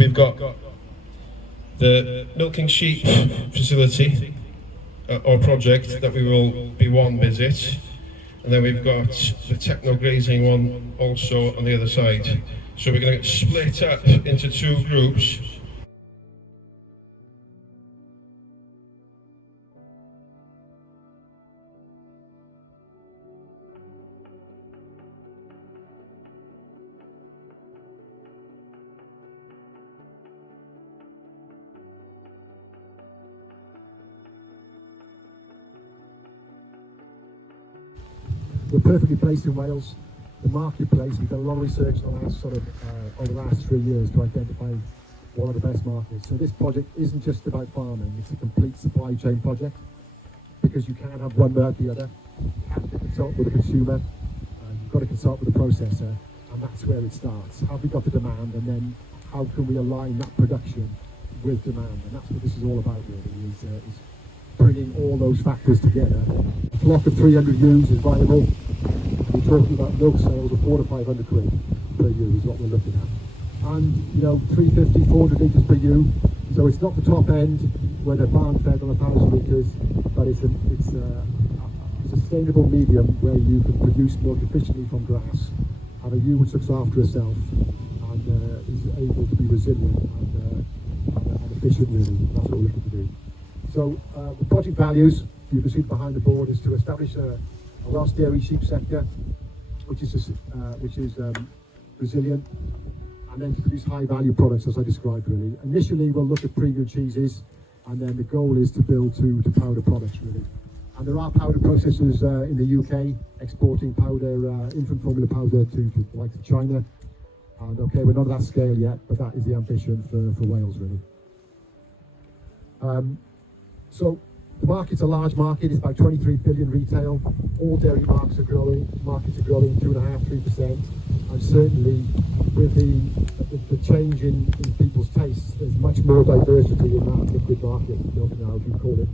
we've got the milking sheep facility or project that we will be one visit, and then we've got the techno grazing one also on the other side. So we're going to split up into two groups. We're perfectly placed in Wales. The marketplace, we've done a lot of research in the last over the last 3 years to identify one of the best markets. So this project isn't just about farming, it's a complete supply chain project, because you can't have one without the other. You have to consult with the consumer, you've got to consult with the processor, and that's where it starts. Have we got the demand, and then how can we align that production with demand? And that's what this is all about, really, is bringing all those factors together. A flock of 300 ewes is viable. We're talking about milk sales of 400 to 500 quid per ewe is what we're looking at. And, 350, 400 litres per ewe. So it's not the top end where they're barn fed on 1,000 litres, but it's a sustainable medium where you can produce milk efficiently from grass, have a ewe which looks after herself and is able to be resilient and efficient, really. That's what we're looking to do. So the project values, you can see behind the board, is to establish a Welsh dairy sheep sector, which is resilient, and then to produce high value products, as I described, really. Initially, we'll look at premium cheeses, and then the goal is to build to powder products, really. And there are powder processors in the UK exporting powder, infant formula powder to like China. And okay, we're not at that scale yet, but that is the ambition for Wales, really. So the market's a large market. It's about 23 billion retail. All dairy markets are growing 2.5–3%. And certainly with the change in people's tastes, there's much more diversity in that liquid market milk now, if you call it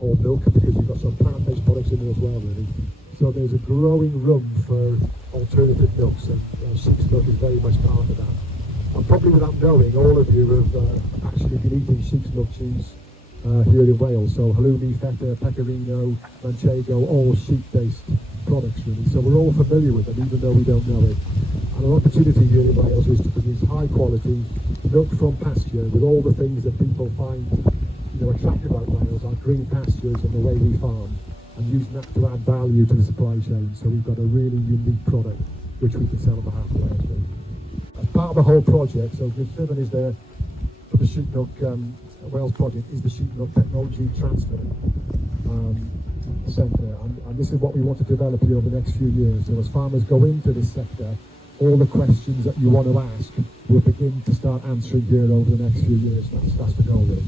all milk, because you've got some plant-based products in there as well, really. So there's a growing room for alternative milks, and sheep's milk is very much part of that. And probably without knowing, all of you have actually been eating sheep's milk cheese here in Wales. So halloumi, feta, pecorino, manchego, all sheep-based products, really. So we're all familiar with them, even though we don't know it. And an opportunity here in Wales is to produce high-quality milk from pasture with all the things that people find, attractive about Wales, our green pastures and the way we farm, and using that to add value to the supply chain. So we've got a really unique product which we can sell on behalf of Wales. As part of the whole project, so Glynllifon is there for the sheep milk. Wales project is the sheep milk technology transfer centre, and this is what we want to develop here over the next few years. So as farmers go into this sector, all the questions that you want to ask will begin to start answering here over the next few years. That's the goal, really.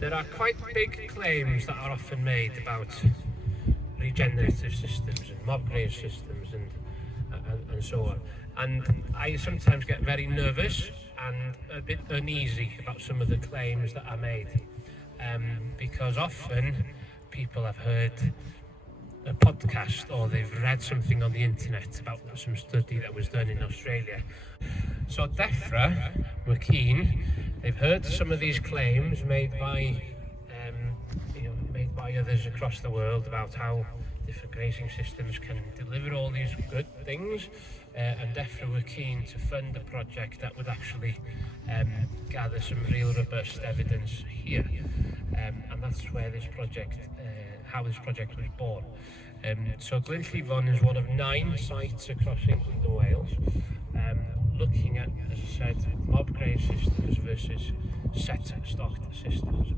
There are quite big claims that are often made about regenerative systems and mob graze systems and so on. And I sometimes get very nervous and a bit uneasy about some of the claims that are made, because often people have heard a podcast or they've read something on the internet about some study that was done in Australia. So DEFRA were keen. They've heard some of these claims made by others across the world about how different grazing systems can deliver all these good things, and DEFRA were keen to fund a project that would actually gather some real robust evidence here, and that's where this project, how this project was born. So Glynllifon is one of 9 sites across England and Wales. looking at, as I said, mob graze systems versus set stock systems.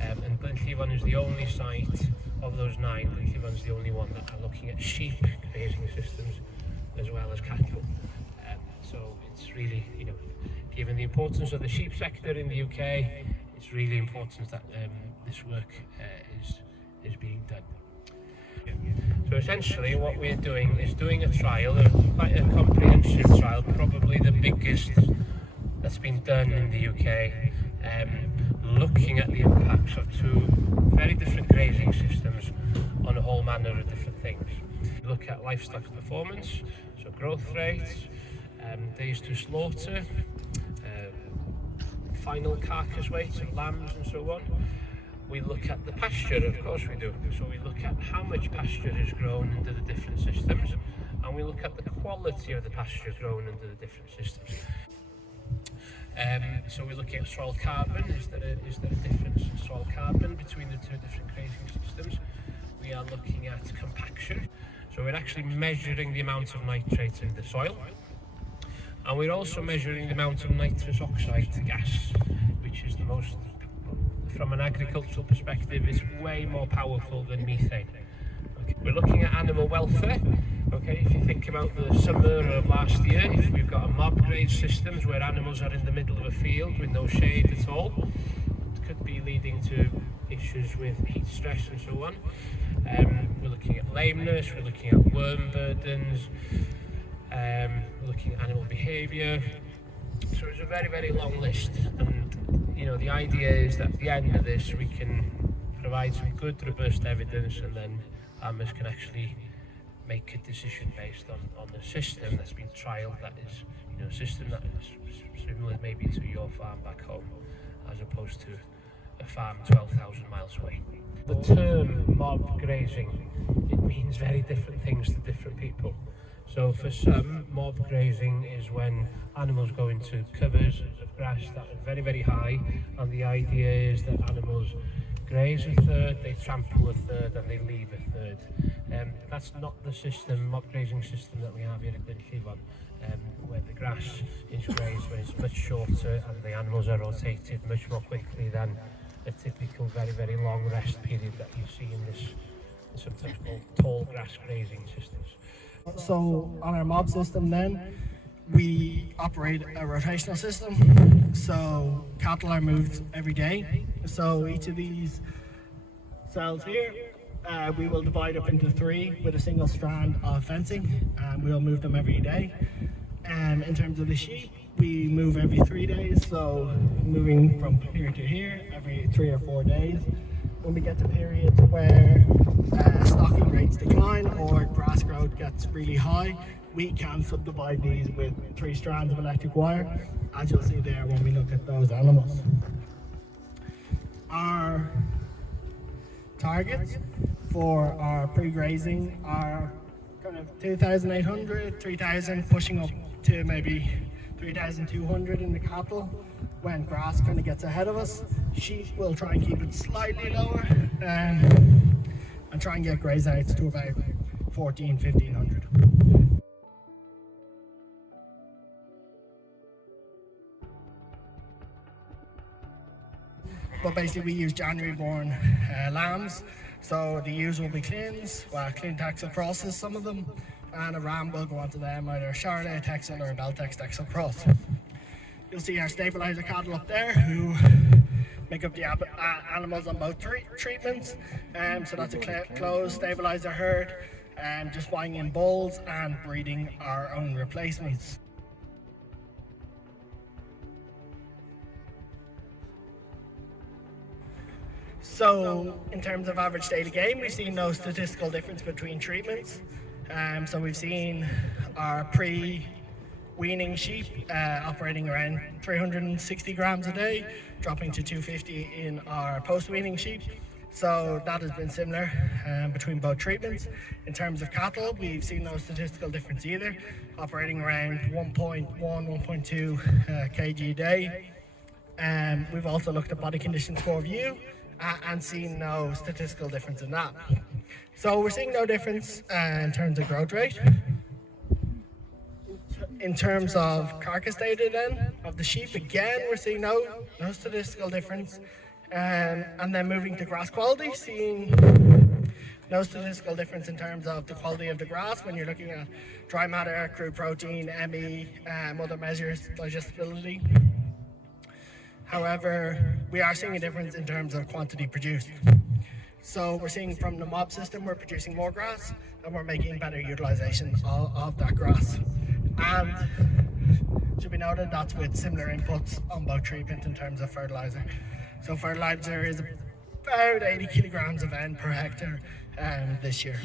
And Glynllifon is the only site of those 9. Glynllifon is the only one that are looking at sheep grazing systems as well as cattle. So it's really, given the importance of the sheep sector in the UK, it's really important that this work is being done. So essentially what we're doing is doing a trial, quite a comprehensive trial, probably the biggest that's been done in the UK, looking at the impacts of 2 very different grazing systems on a whole manner of different things. We look at livestock performance, so growth rates, days to slaughter, final carcass weights of lambs and so on. We look at the pasture, of course we do. So we look at how much pasture is grown under the different systems, and we look at the quality of the pasture grown under the different systems. So we're looking at soil carbon. Is there a difference in soil carbon between the 2 different grazing systems? We are looking at compaction. So we're actually measuring the amount of nitrate in the soil. And we're also measuring the amount of nitrous oxide gas, which is the most, from an agricultural perspective, is way more powerful than methane. Okay. We're looking at animal welfare. Okay, if you think about the summer of last year, if we've got a mob graze systems where animals are in the middle of a field with no shade at all, it could be leading to issues with heat stress and so on. We're looking at lameness, we're looking at worm burdens, we're looking at animal behaviour. So it's a very, very long list, and the idea is that at the end of this we can provide some good robust evidence, and then farmers can actually make a decision based on the system that's been trialled, that is a system that is similar maybe to your farm back home as opposed to a farm 12,000 miles away. The term mob grazing, it means very different things to different people. So for some, mob grazing is when animals go into covers of grass that are very, very high, and the idea is that animals graze a third, they trample a third, and they leave a third. That's not the mob grazing system that we have here at Glynllifon, where the grass is grazed when it's much shorter and the animals are rotated much more quickly than a typical very, very long rest period that you see in this sometimes called tall grass grazing systems. So on our mob system then, we operate a rotational system, so cattle are moved every day. So each of these cells here, we will divide up into 3 with a single strand of fencing, and we'll move them every day. And in terms of the sheep, we move every 3 days, so moving from here to here every 3 or 4 days. When we get to periods where stocking rates decline or grass growth gets really high, we can subdivide these with 3 strands of electric wire, as you'll see there when we look at those animals. Our targets for our pre-grazing are kind of 2,800, 3,000, pushing up to maybe 3,200 in the cattle. When grass kind of gets ahead of us, sheep will try and keep it slightly lower and try and get graze outs to about 1,500. But basically we use January born lambs, so the ewes will be cleans, clean Texel crosses, some of them, and a ram will go onto them, either a Chardonnay Texel or a Beltex Texel cross. You'll see our stabiliser cattle up there who make up the animals on both treatments, so that's a closed stabiliser herd, just buying in bulls and breeding our own replacements. So in terms of average daily gain, we've seen no statistical difference between treatments. So we've seen our pre-weaning sheep operating around 360 grams a day, dropping to 250 in our post-weaning sheep. So that has been similar between both treatments. In terms of cattle, we've seen no statistical difference either, operating around 1.1, 1.2 kg a day. We've also looked at body condition score view and seen no statistical difference in that. So we're seeing no difference in terms of growth rate. in terms of carcass data then, of the sheep, again, we're seeing no statistical difference. And then moving to grass quality, seeing no statistical difference in terms of the quality of the grass when you're looking at dry matter, crude protein, ME, other measures, digestibility. However, we are seeing a difference in terms of quantity produced. So we're seeing from the mob system, we're producing more grass and we're making better utilization of that grass. And should be noted that's with similar inputs on both treatment in terms of fertilizer. So fertilizer is about 80 kilograms of N per hectare this year.